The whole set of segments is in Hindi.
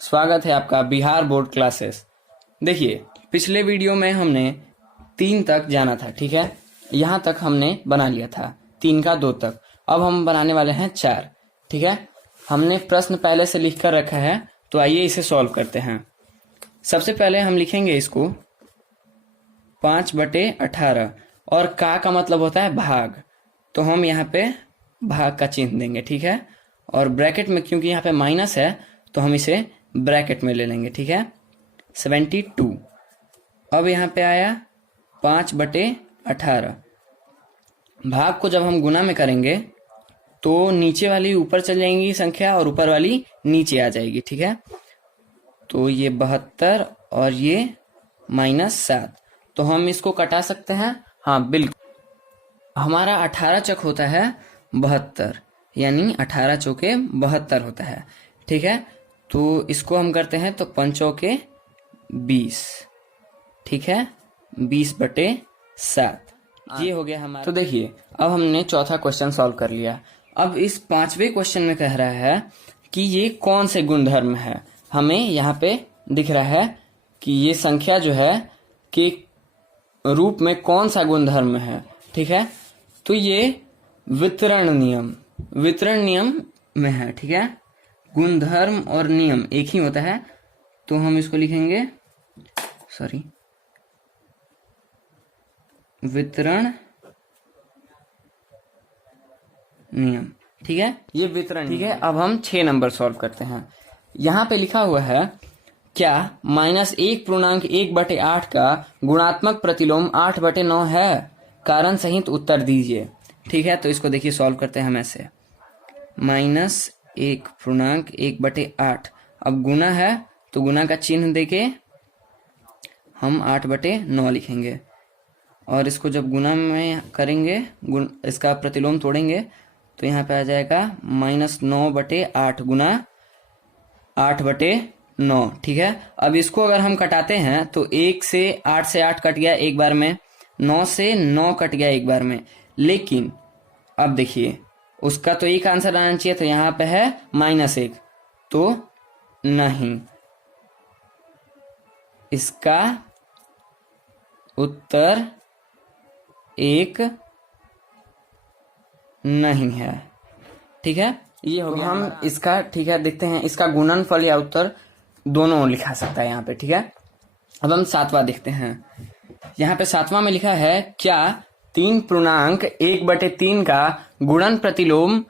स्वागत है आपका बिहार बोर्ड क्लासेस। देखिए, पिछले वीडियो में हमने 3 तक जाना था, ठीक है। यहाँ तक हमने बना लिया था 3 का 2 तक। अब हम बनाने वाले हैं 4, ठीक है। हमने प्रश्न पहले से लिख कर रखा है, तो आइए इसे सॉल्व करते हैं। सबसे पहले हम लिखेंगे इसको 5/18 और का मतलब होता है भाग, तो हम यहाँ पे भाग का चिन्ह देंगे, ठीक है। और ब्रैकेट में, क्योंकि यहाँ पे माइनस है तो हम इसे ब्रैकेट में ले लेंगे, ठीक है। 72। अब यहाँ पे आया 5/18। भाग को जब हम गुना में करेंगे तो नीचे वाली ऊपर चल जाएंगी संख्या और ऊपर वाली नीचे आ जाएगी, ठीक है। तो ये 72 और ये -7, तो हम इसको कटा सकते हैं। हाँ बिल्कुल, हमारा 18 चक होता है 72, यानी 18 चौके 72 होता है, ठीक है। तो इसको हम करते हैं तो 5 चौके 20, ठीक है, 20/7 ये हो गया हमारा। तो देखिए, अब हमने चौथा क्वेश्चन सॉल्व कर लिया। अब इस 5वें क्वेश्चन में कह रहा है कि ये कौन से गुणधर्म है। हमें यहाँ पे दिख रहा है कि ये संख्या जो है के रूप में कौन सा गुणधर्म है, ठीक है। तो ये वितरण नियम में है, ठीक है। गुणधर्म और नियम एक ही होता है, तो हम इसको लिखेंगे वितरण नियम, ठीक है। ये वितरण, ठीक है। अब हम 6 नंबर सॉल्व करते हैं। यहाँ पे लिखा हुआ है, क्या -1.1/8 का गुणात्मक प्रतिलोम 8/9 है? कारण सहित उत्तर दीजिए, ठीक है। तो इसको देखिए, सॉल्व करते हैं हम ऐसे। -1.1/8, अब गुना है तो गुना का चिन्ह देके हम 8/9 लिखेंगे, और इसको जब गुना में करेंगे, इसका प्रतिलोम तोड़ेंगे तो यहाँ पे आ जाएगा -9/8 गुना 8/9, ठीक है। अब इसको अगर हम कटाते हैं तो 1 से 8 कट गया एक बार में, 9 से 9 कट गया एक बार में। लेकिन अब देखिए, उसका तो एक आंसर आना चाहिए, तो यहाँ पे है -1, तो नहीं, इसका उत्तर 1 नहीं है, ठीक है। ये हो गया हम इसका, ठीक है। देखते हैं इसका गुणनफल या उत्तर दोनों लिखा सकता है यहाँ पे, ठीक है। अब हम 7वां देखते हैं। यहाँ पे 7वां में लिखा है, क्या 3.1/3 का गुणन प्रतिलोम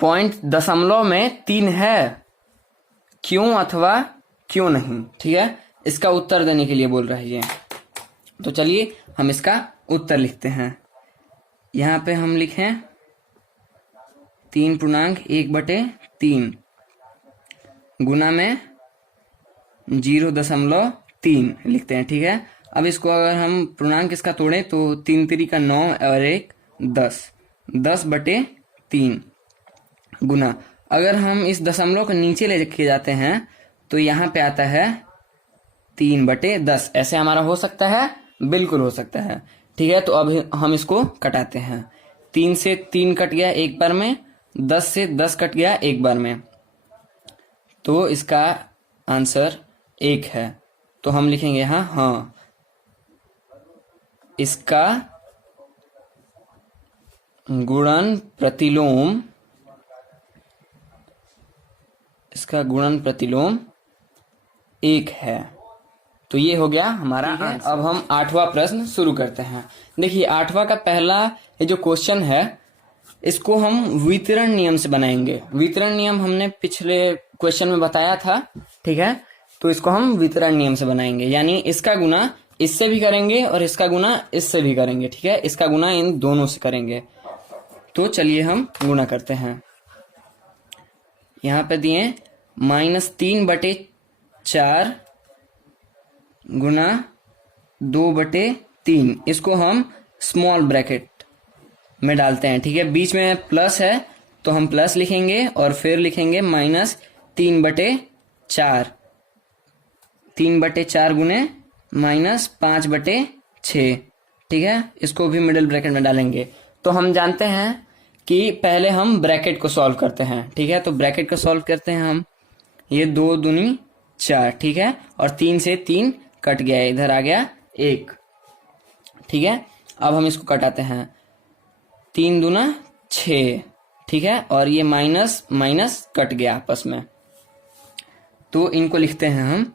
0.3 है? क्यों अथवा क्यों नहीं, ठीक है। इसका उत्तर देने के लिए बोल रहा है ये। तो चलिए हम इसका उत्तर लिखते हैं। यहाँ पे हम लिखें 3.1/3 गुना में 0.3 लिखते हैं, ठीक है। अब इसको अगर हम पूर्णांक इसका तोड़ें तो 3 3 का 9 और 1 10, 10/3 गुना, अगर हम इस दशमलव को नीचे ले के जाते हैं तो यहाँ पे आता है 3/10। ऐसे हमारा हो सकता है, बिल्कुल हो सकता है, ठीक है। तो अब हम इसको कटाते हैं। 3 से 3 कट गया एक बार में, 10 से 10 कट गया एक बार में, तो इसका आंसर 1 है। तो हम लिखेंगे यहाँ, हाँ, इसका गुणन प्रतिलोम 1 है। तो ये हो गया हमारा आंसर। अब हम 8वां प्रश्न शुरू करते हैं। देखिए, 8वां का पहला ये जो क्वेश्चन है, इसको हम वितरण नियम से बनाएंगे। वितरण नियम हमने पिछले क्वेश्चन में बताया था, ठीक है। तो इसको हम वितरण नियम से बनाएंगे, यानी इसका गुना इससे भी करेंगे और इसका गुना इससे भी करेंगे, ठीक है। इसका गुना इन दोनों से करेंगे। तो चलिए हम गुना करते हैं। यहाँ पे दिए -3/4 गुना 2/3, इसको हम स्मॉल ब्रैकेट में डालते हैं, ठीक है। बीच में प्लस है तो हम प्लस लिखेंगे और फिर लिखेंगे -3/4, 3/4 गुने -5/6, ठीक है। इसको भी मिडिल ब्रैकेट में डालेंगे। तो हम जानते हैं कि पहले हम ब्रैकेट को सॉल्व करते हैं, ठीक है। तो ब्रैकेट को सॉल्व करते हैं हम ये 2 दूनी 4, ठीक है, और 3 से 3 कट गया, इधर आ गया 1, ठीक है। अब हम इसको कटाते हैं, 3 दूना 6, ठीक है, और ये माइनस माइनस कट गया आपस में, तो इनको लिखते हैं हम,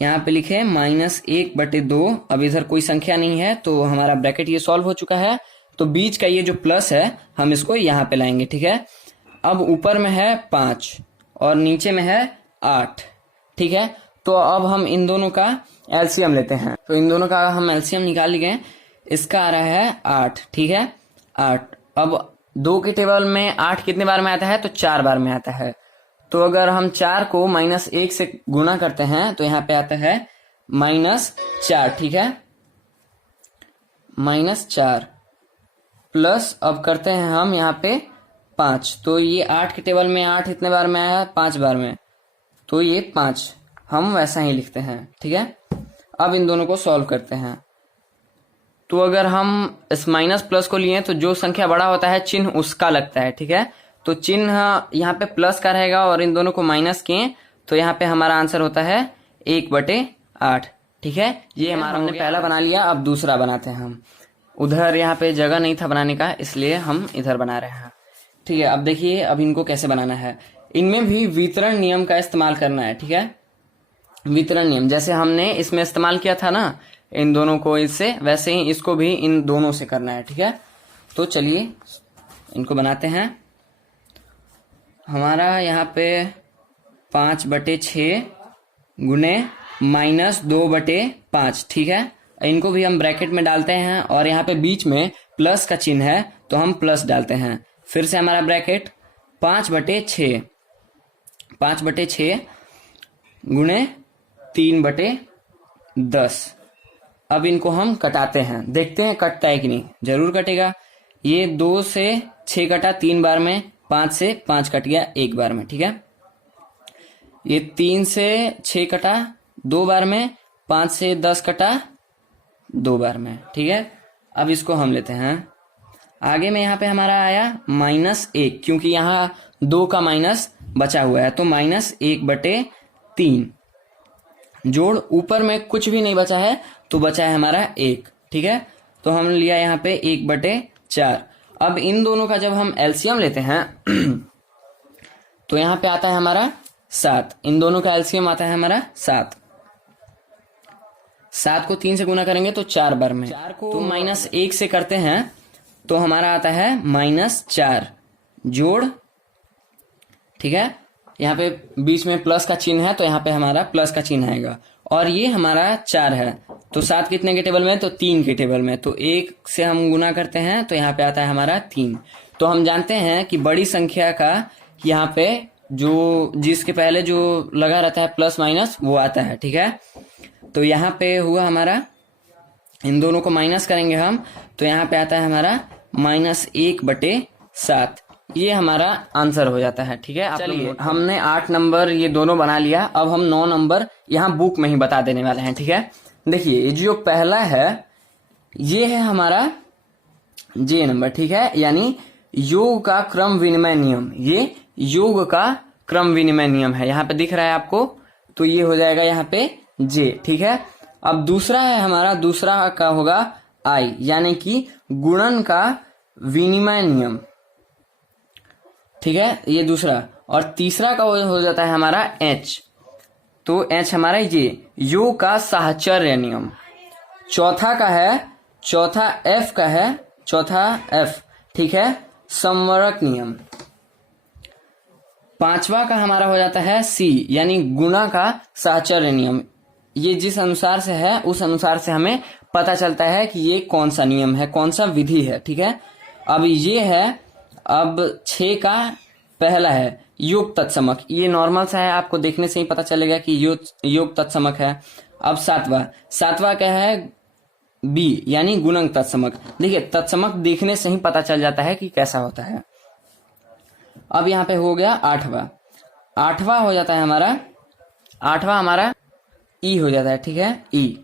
यहाँ पे लिखे -1/2। अब इधर कोई संख्या नहीं है तो हमारा ब्रैकेट ये सॉल्व हो चुका है। तो बीच का ये जो प्लस है हम इसको यहाँ पे लाएंगे, ठीक है। अब ऊपर में है 5 और नीचे में है 8, ठीक है। तो अब हम इन दोनों का एलसीएम लेते हैं, तो इन दोनों का हम एलसीएम निकाल लिए। इसका आ रहा है 8, ठीक है, 8। अब 2 के टेबल में 8 कितने बार में आता है, तो 4 बार में आता है। तो अगर हम 4 को -1 से गुणा करते हैं तो यहाँ पे आता है -4, ठीक है, -4 प्लस, अब करते हैं हम यहाँ पे 5, तो ये 8 के टेबल में 8 इतने बार में आया, 5 बार में, तो ये 5 हम वैसा ही लिखते हैं, ठीक है। अब इन दोनों को सॉल्व करते हैं। तो अगर हम इस माइनस प्लस को लिए तो जो संख्या बड़ा होता है चिन्ह उसका लगता है, ठीक है। तो चिन्ह यहाँ पे प्लस का रहेगा और इन दोनों को माइनस किए तो यहाँ पे हमारा आंसर होता है 1/8, ठीक है। ये हमारा हमने पहला बना लिया। अब दूसरा बनाते हैं हम। उधर यहाँ पे जगह नहीं था बनाने का, इसलिए हम इधर बना रहे हैं, ठीक है। अब देखिए अब इनको कैसे बनाना है। इनमें भी वितरण नियम का इस्तेमाल करना है, ठीक है। वितरण नियम जैसे हमने इसमें इस्तेमाल किया था ना इन दोनों को इससे, वैसे ही इसको भी इन दोनों से करना है, ठीक है। तो चलिए इनको बनाते हैं। हमारा यहाँ पे 5/6 गुने -2/5, ठीक है। इनको भी हम ब्रैकेट में डालते हैं और यहाँ पे बीच में प्लस का चिन्ह है तो हम प्लस डालते हैं। फिर से हमारा ब्रैकेट 5/6 गुने 3/10। अब इनको हम कटाते हैं, देखते हैं कटता है कि नहीं। जरूर कटेगा। ये 2 से 6 कटा 3 बार में, 5 से 5 कट गया 1 बार में, ठीक है। ये 3 से 6 कटा 2 बार में, 5 से 10 कटा 2 बार में, ठीक है। अब इसको हम लेते हैं आगे में। यहाँ पे हमारा आया -1, क्योंकि यहाँ 2 का माइनस बचा हुआ है, तो -1/3 जोड़ ऊपर में कुछ भी नहीं बचा है तो बचा है हमारा 1, ठीक है। तो हम लिया यहाँ पे 1/4। अब इन दोनों का जब हम एलसीएम लेते हैं तो यहाँ पे आता है हमारा 7। इन दोनों का एलसीएम आता है हमारा 7। 7 को 3 से गुना करेंगे तो 4 बार में। 4 को तो -1 से करते हैं तो हमारा आता है -4 जोड़, ठीक है। यहाँ पे बीच में प्लस का चिन्ह है तो यहाँ पे हमारा प्लस का चिन्ह आएगा। और ये हमारा 4 है तो 7 कितने के टेबल में, तो 3 के टेबल में। तो 1 से हम गुना करते हैं तो यहाँ पे आता है हमारा 3। तो हम जानते हैं कि बड़ी संख्या का यहाँ पे जो जिसके पहले जो लगा रहता है प्लस माइनस वो आता है, ठीक है। तो यहाँ पे हुआ हमारा, इन दोनों को माइनस करेंगे हम तो यहाँ पे आता है हमारा -1/7। ये हमारा आंसर हो जाता है, ठीक है। चलिए हमने 8 नंबर ये दोनों बना लिया। अब हम 9 नंबर यहाँ बुक में ही बता देने वाले हैं, ठीक है। देखिए जो पहला है ये है हमारा जे नंबर, ठीक है, यानी योग का क्रम विनिमय नियम। ये योग का क्रम विनिमय नियम है, यहाँ पे दिख रहा है आपको, तो ये हो जाएगा यहाँ पे जे, ठीक है। अब दूसरा है हमारा, दूसरा का होगा आई, यानी कि गुणन का विनिमय नियम, ठीक है, ये दूसरा। और तीसरा का हो जाता है हमारा एच, तो एच हमारा ये योग का साहचर्य नियम। चौथा का है, चौथा एफ का है, चौथा एफ, ठीक है, संवरक नियम। पांचवा का हमारा हो जाता है सी, यानी गुणा का साहचर्य नियम। ये जिस अनुसार से है उस अनुसार से हमें पता चलता है कि ये कौन सा नियम है, कौन सा विधि है, ठीक है। अब ये है, अब 6 का पहला है योग तत्समक। ये नॉर्मल सा है, आपको देखने से ही पता चलेगा कि योग तत्समक है। अब सातवां क्या है, बी, यानी गुणन तत्समक। देखिए तत्समक देखने से ही पता चल जाता है कि कैसा होता है। अब यहाँ पे हो गया आठवां हो जाता है हमारा, आठवां हमारा ई हो जाता है, ठीक है, ई।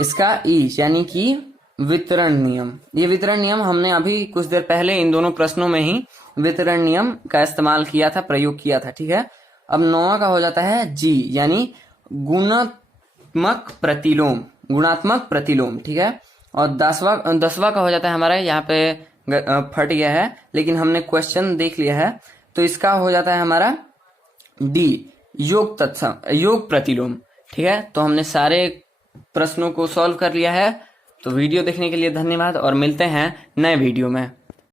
इसका ई यानी कि वितरण नियम। ये वितरण नियम हमने अभी कुछ देर पहले इन दोनों प्रश्नों में ही वितरण नियम का इस्तेमाल किया था, प्रयोग किया था, ठीक है। अब 9वां का हो जाता है जी, यानी गुणात्मक प्रतिलोम, गुणात्मक प्रतिलोम, ठीक है। और 10वां का हो जाता है हमारा, यहाँ पे फट गया है लेकिन हमने क्वेश्चन देख लिया है, तो इसका हो जाता है हमारा डी, योग प्रतिलोम, ठीक है। तो हमने सारे प्रश्नों को सॉल्व कर लिया है। तो वीडियो देखने के लिए धन्यवाद और मिलते हैं नए वीडियो में।